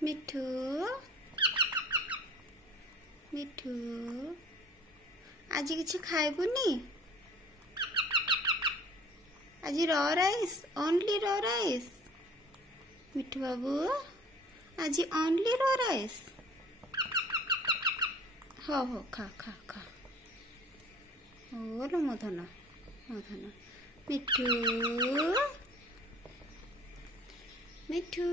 ମିଠୁ ମିଠୁ ଆଜି କିଛି ଖାଇବୁନି? ଆଜି ର ରାଇସ୍, ଓନ୍ଲି ର ରାଇସ୍। ମିଠୁ ବାବୁ ଆଜି ଓନ୍ଲି ର ରାଇସ୍। ହଉ ହଉ ଖା ଖା ଖା। ଓଲୋ ମୋ ଧନ ମିଠୁ ମିଠୁ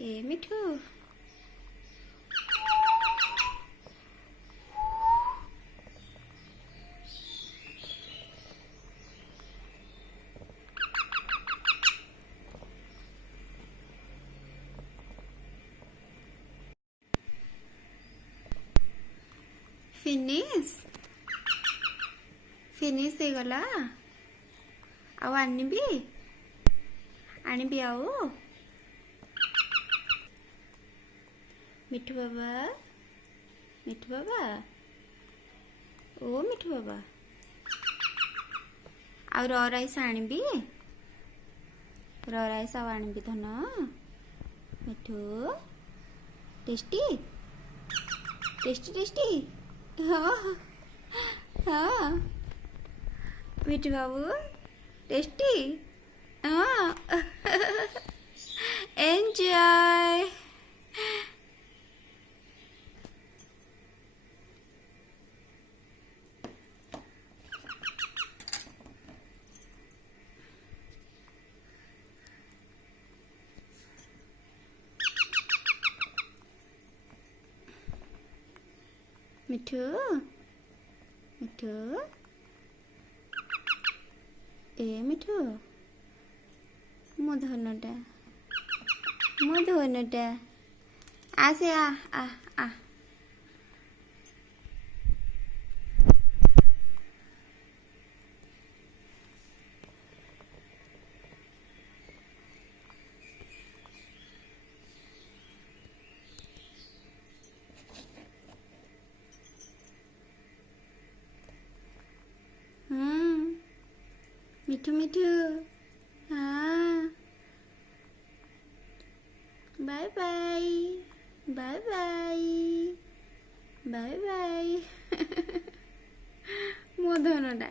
ଏ ମିଠୁ ଫିନିଶ ହେଇଗଲା। ଆଉ ଆଣିବି ଆଉ ମିଠୁ ବାବା ଓ ମିଠୁ ବାବା ଆଉ ର ରାଇସ୍ ଆଣିବି। ର ରାଇସ୍ ଆଉ ଆଣିବି ଧନ। ମିଠୁ ଟେଷ୍ଟି ହଁ ହଁ ମିଠୁ ବାବୁ ଟେଷ୍ଟି ହଁ ଏନ୍ଜୟ। ମିଠୁ ଏ ମିଠୁ ମୋ ଧନଟା ଆସେ ଆ ମିଠୁ हाँ बाय बाय ମୋ ଧନଟା